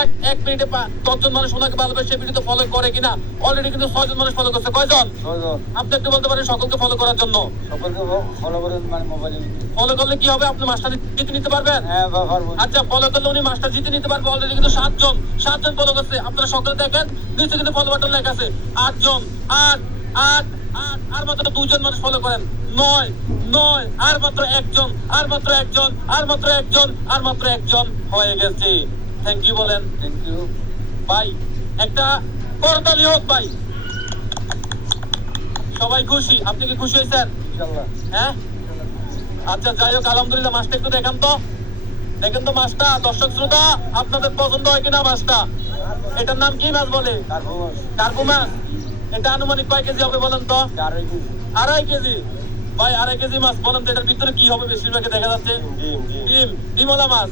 যাক 1 মিনিটে 10 জন মানুষ ওনাকে ভালোবাসে ভিডিওতে ফলো করে কিনা। অলরেডি কিন্তু 6 জন মানুষ ফলো করছে। কয়জন? 6 জন। আপনি একটু বলতে পারেন সকলকে ফলো করার জন্য। সকলকে ফলো করেন মানে মোবাইলে। ফলো করলে কি হবে? আপনি মাস্টার জিতে নিতে পারবেন। হ্যাঁ পারবো। আচ্ছা, ফলো করলে উনি মাস্টার জিতে নিতে পারবে। অলরেডি কিন্তু 7 জন ফলো করছে। আপনারা সকলে দেখেন নিচে কিন্তু ফলো বাটন লেখা আছে। 8 জন, 8 আর মাত্র 2 জন মানুষ ফলো করেন। 9 আর মাত্র 1 জন, আর মাত্র 1 জন, আর মাত্র 1 জন, আর মাত্র 1 জন হয়ে গেছে। থ্যাংক ইউ বলেন। থ্যাংক ইউ ভাই একটা করতালি হোক ভাই। সবাই খুশি? আপনি কি খুশি হয়েছেন? ইনশাআল্লাহ। হ্যাঁ, আচ্ছা যাই হোক, আলহামদুলিল্লাহ। মাছটা একটু দেখেন তো মাছটা। দর্শক শ্রোতা, আপনাদের পছন্দ হয় কিনা মাছটা? এটার নাম কি মাছ বলে? কার্পু মাছ। এটা আনুমানিক কয় কেজি হবে বলেন তো? 2.5 কেজি। ভাই 2.5 কেজি মাছ, বলেন তো এটার ভিতরে কি হবে? বেশিরভাগে দেখা যাচ্ছে ডিমওয়ালা মাছ।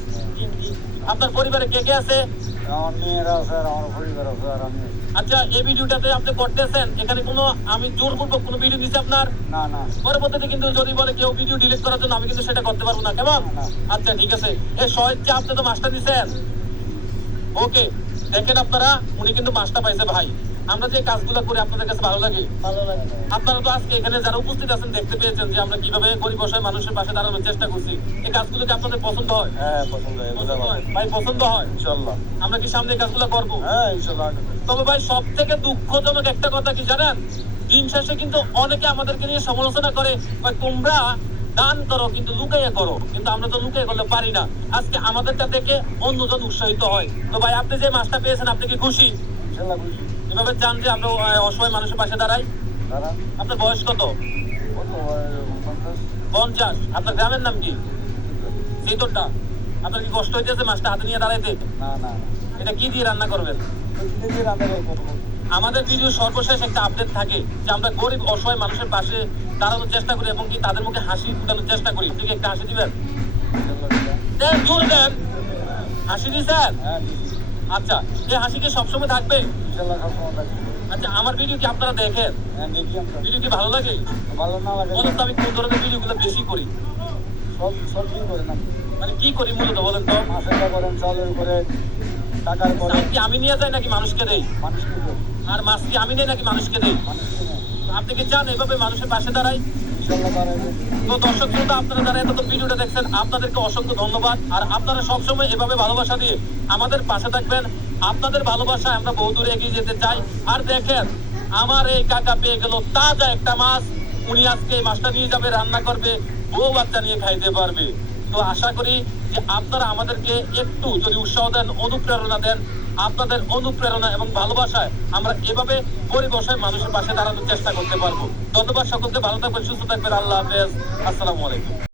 আপনার পরিবারে কে কে আছে? আমার মেয়েরা আছে আর আমার পরিবার আছে আর আমি। আচ্ছা, এই ভিডিওটাতে আপনি করতেছেন, এখানে কোনো আমি জোরপূর্বক কোনো ভিডিও দিচ্ছি আপনার? না। পরবর্তীতে কিন্তু যদি বলে কেউ ভিডিও ডিলিট করার জন্য, আমি কিন্তু সেটা করতে পারবো না। কেমন? আচ্ছা ঠিক আছে। এই সহজে আপনি তো মাছটা দিচ্ছেন। ওকে, দেখেন আপনারা, উনি কিন্তু মাছটা পাইছে। ভাই আমরা যে কাজগুলো করি আপনাদের কাছে ভালো লাগে? আপনারা তো আজকে এখানে যারা উপস্থিত আছেন দেখতে পেয়েছেন যে আমরা কিভাবে গরিব অসহায় মানুষের পাশে দাঁড়ানোর চেষ্টা করছি। এই কাজগুলো কি আপনাদের পছন্দ হয়? হ্যাঁ পছন্দ হয়। ভাই পছন্দ হয়? ইনশাআল্লাহ। আমরা কি সামনে এই কাজগুলো করবো? হ্যাঁ ইনশাআল্লাহ। তবে ভাই সব থেকে দুঃখজনক একটা কথা কি জানেন? দিন শেষে কিন্তু অনেকে আমাদেরকে নিয়ে সমালোচনা করে, তোমরা দান করো কিন্তু লুকাইয়া করো। কিন্তু আমরা তো লুকাইয়া করলে পারি না। আজকে আমাদেরটা দেখে অন্যজন উৎসাহিত হয়। তো ভাই আপনি যে মাছটা পেয়েছেন, আপনি কি খুশি? ইনশাআল্লাহ খুশি। এভাবে চান যে আমরা অসহায় মানুষের পাশে দাঁড়াই? আপনার বয়স কত? 50। আপনার গ্রামের নাম কি? সেইতরটা। আপনার কি কষ্ট হইতেছে মাছটা হাতে নিয়ে দাঁড়াইতে? না। এটা কি দিয়ে রান্না করবেন? করবো। আমাদের ভিডিও সর্বশেষ একটা আপডেট থাকে যে আমরা গরিব অসহায় মানুষের পাশে দাঁড়ানোর চেষ্টা করি এবং কি তাদের মুখে হাসি ফুটানোর চেষ্টা করি। ঠিক একটা হাসি দিবেন? দেন, জোরে দেন। হাসি দিছেন? আচ্ছা, এই হাসি কি সবসময় থাকবে? ইনশাআল্লাহ সবসময় থাকবে। আচ্ছা, আমার ভিডিও কি আপনারা দেখেন? হ্যাঁ দেখি আমরা। ভিডিও কি ভালো লাগে? ভালো না লাগে বলেন তো আমি কোন ধরনের ভিডিওগুলো বেশি করি? সব কি করেন আপনি? মানে কি করি মূলত বলেন তো? মাছের করেন, চালের করে, টাকার করে। কি আমি নিয়ে যাই নাকি মানুষকে দেই? মানুষকে দেয়। আর মাছ কি আমি নেই নাকি মানুষকে দেই? মানুষকে দেয়। আপনি কি চান এভাবে মানুষের পাশে দাঁড়াই? ইনশাআল্লাহ দাঁড়াবে। তো দর্শক শ্রোতা, আপনারা যারা এত ভিডিওটা দেখছেন আপনাদেরকে অসংখ্য ধন্যবাদ। আর আপনারা সবসময় এভাবে ভালোবাসা দিয়ে আমাদের পাশে থাকবেন। আপনাদের ভালোবাসায় আমরা বহু দূরে এগিয়ে যেতে চাই। আর দেখেন, আমার এই কাকা পেয়ে গেল তাজা একটা মাছ। উনি আজকে এই মাছটা নিয়ে যাবে, রান্না করবে, বউ বাচ্চা নিয়ে খাইতে পারবে। তো আশা করি যে আপনারা আমাদেরকে একটু যদি উৎসাহ দেন, অনুপ্রেরণা দেন, আপনাদের অনুপ্রেরণা এবং ভালোবাসায় আমরা এভাবে গরিব অসহায় মানুষের পাশে দাঁড়ানোর চেষ্টা করতে পারবো। ধন্যবাদ সকলকে। ভালো থাকবেন, সুস্থ থাকবেন। আল্লাহ হাফেজ। আসসালামু আলাইকুম।